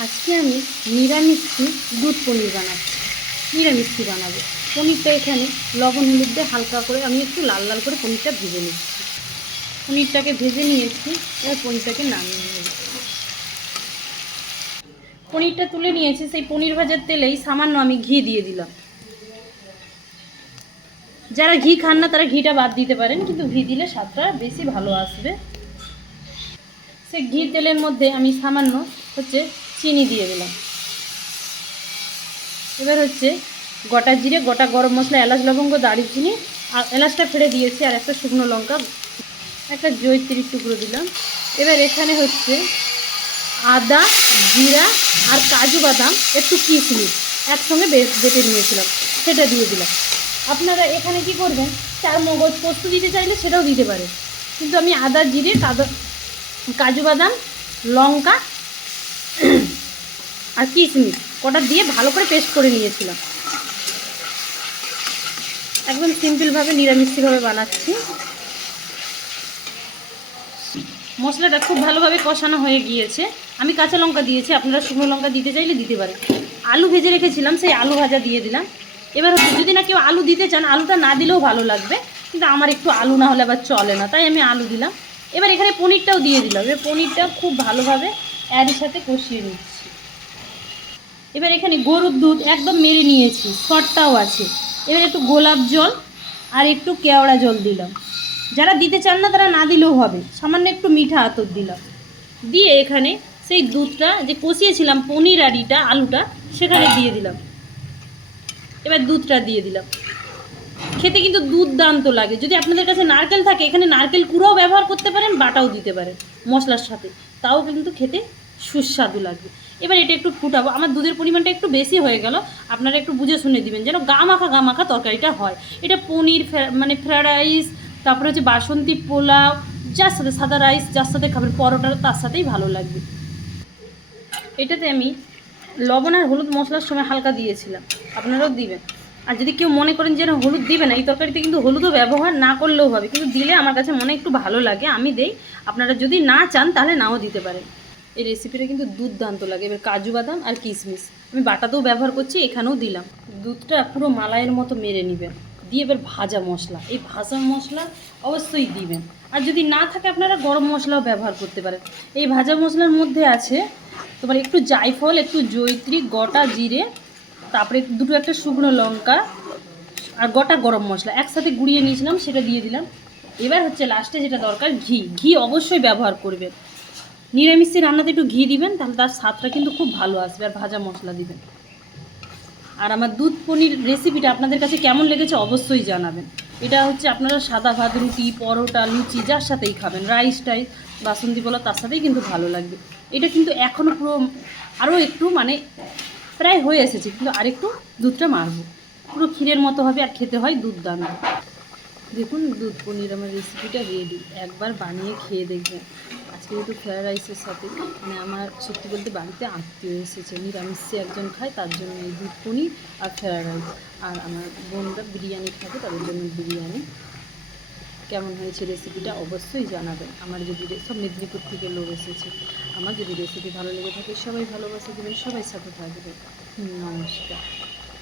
আজকে আমি নিরামিষি দুধ পনির বানাচ্ছি। নিরামিষি বানাবো। পনিরটা এখানে লবণ হলুদ দিয়ে হালকা করে আমি একটু লাল লাল করে পনিরটা ভেজে নিচ্ছি। পনিরটাকে ভেজে নিয়েছি, এবার পনিরটাকে নামিয়ে নেব। পনিরটা তুলে নিয়েছি, সেই পনির ভাজার তেলেই সামান্য আমি ঘি দিয়ে দিলাম। যারা ঘি খান না তারা ঘিটা বাদ দিতে পারেন, কিন্তু ঘি দিলে স্বাদটা বেশি ভালো আসবে। সেই ঘি তেলের মধ্যে আমি সামান্য চিনি দিয়ে দিলাম। এবার গোটা জিরে, গোটা গরম মশলা, এলাচ, লবঙ্গ, দারচিনি, আর এলাচটা ফেড়ে দিয়েছি, আর একটা শুকনো লঙ্কা, একটা জয়িত্রীর টুকরো দিলাম। এবার এখানে আদা, জিরা আর কাজু বাদাম, একটু কিশমিশ একসঙ্গে বেটে নিয়েছিলাম, সেটা দিয়ে দিলাম। আপনারা এখানে কি করবেন, চার মগজ পোস্ত দিতে চাইলে সেটাও দিতে পারে, কিন্তু আমি আদা, জিরে, কাজু বাদাম, লঙ্কা আর কিশমিশ কটা দিয়ে ভালো করে পেস্ট করে নিয়েছিলাম। একদম সিম্পলভাবে নিরামিষভাবে বানাচ্ছি। মশলাটা খুব ভালোভাবে কষানো হয়ে গিয়েছে। আমি কাঁচা লঙ্কা দিয়েছি, আপনারা শুকনো লঙ্কা দিতে চাইলে দিতে পারেন। আলু ভেজে রেখেছিলাম, সেই আলু ভাজা দিয়ে দিলাম। এবার যদি না কেউ আলু দিতে চান, আলুটা না দিলেও ভালো লাগবে, কিন্তু আমার একটু আলু না হলে আবার চলে না, তাই আমি আলু দিলাম। এবার এখানে পনিরটাও দিয়ে দিলাম। এবার পনিরটা খুব ভালোভাবে এর সাথে কষিয়ে নিচ্ছি। এবার এখানে গরুর দুধ একদম মেরে নিয়েছি, সরটাও আছে। এবার একটু গোলাপ জল আর একটু কেওড়া জল দিলাম। যারা দিতে চান না তারা না দিলেও হবে, সামান্য একটু মিঠা আতর দিলাম। দিয়ে এখানে সেই দুধটা যে কষিয়েছিলাম, পনির আর আলুটা সেখানে দিয়ে দিলাম। এবার দুধটা দিয়ে দিলাম। খেতে কিন্তু দুর্দান্ত লাগে। যদি আপনাদের কাছে নারকেল থাকে, এখানে নারকেল কুড়াও ব্যবহার করতে পারেন, বাটাও দিতে পারেন মশলার সাথে, তাও কিন্তু খেতে সুস্বাদু লাগবে। এবার এটা একটু ফুটাবো। আমার দুধের পরিমাণটা একটু বেশি হয়ে গেল, আপনারা একটু বুঝে শুনে দিবেন, যেন গা মাখা তরকারিটা হয়। এটা পনির ফ্রায়েড রাইস, তারপরে বাসন্তী পোলাও, যার সাথে সাদা রাইস, যার সাথে খাবেন পরোটা, তার সাথেই ভালো লাগবে। এটাতে আমি লবণ আর হলুদ মশলার সময় হালকা দিয়েছিলাম, আপনারাও দিবেন। আর যদি কেউ মনে করেন যে হলুদ দিবে না, এই তরকারিতে কিন্তু হলুদও ব্যবহার না করলেও হবে, কিন্তু দিলে আমার কাছে মনে একটু ভালো লাগে, আমি দেই। আপনারা যদি না চান তাহলে নাও দিতে পারেন। এই রেসিপিটা কিন্তু দুর্দান্ত লাগে। এবার কাজু বাদাম আর কিশমিশ আমি বাটাতেও ব্যবহার করছি, এখানেও দিলাম। দুধটা পুরো মালাইয়ের মতো মেরে নেবেন, দিয়ে এবার ভাজা মশলা, এই ভাজা মশলা অবশ্যই দিবেন। আর যদি না থাকে আপনারা গরম মশলাও ব্যবহার করতে পারেন। এই ভাজা মশলার মধ্যে আছে তোমার একটু জায়ফল, একটু জয়িত্রী, গোটা জিরে, তারপরে একটা শুকনো লঙ্কা আর গোটা গরম মশলা একসাথে গুঁড়িয়ে নিয়েছিলাম, সেটা দিয়ে দিলাম। এবার লাস্টে যেটা দরকার, ঘি অবশ্যই ব্যবহার করবেন। নিরামিষে রান্নাতে একটু ঘি দিবেন, তাহলে তার স্বাদটা কিন্তু খুব ভালো আসবে। আর ভাজা মশলা দিবেন। আর আমার দুধ পনির রেসিপিটা আপনাদের কাছে কেমন লেগেছে অবশ্যই জানাবেন। এটা আপনারা সাদা ভাত, রুটি, পরোটা, লুচি যার সাথেই খাবেন, রাইস টাইস, বাসন্তী পোলাও, তার সাথেই কিন্তু ভালো লাগবে। এটা কিন্তু এখনও পুরো আরও একটু প্রায় হয়ে এসেছে, কিন্তু আরেকটু দুধটা মারবো, পুরো ক্ষীরের মতো হবে, আর খেতে হয় দুধদান্ত। দেখুন দুধ পনির আমার রেসিপিটা রেডি, একবার বানিয়ে খেয়ে দেখবেন। আজকে একটু ফ্রায়েড রাইসের সাথে আমার সত্যি বলতে বাড়িতে আত্মীয় এসেছে, নিরামিষে একজন খায়, তার জন্য এই দুধ পনির আর ফ্রায়েড রাইস। আর আমার বোনরা বিরিয়ানি খাবে, তাদের জন্য বিরিয়ানি। কেমন হয়েছে রেসিপিটা অবশ্যই জানাবেন। আমার যদি সব মেদিনীপুর থেকে লোক এসেছে, আমার যদি রেসিপি ভালো লেগে থাকে সবাই ভালোবাসা দেবেন, সবাই সাথে থাকবে। নমস্কার।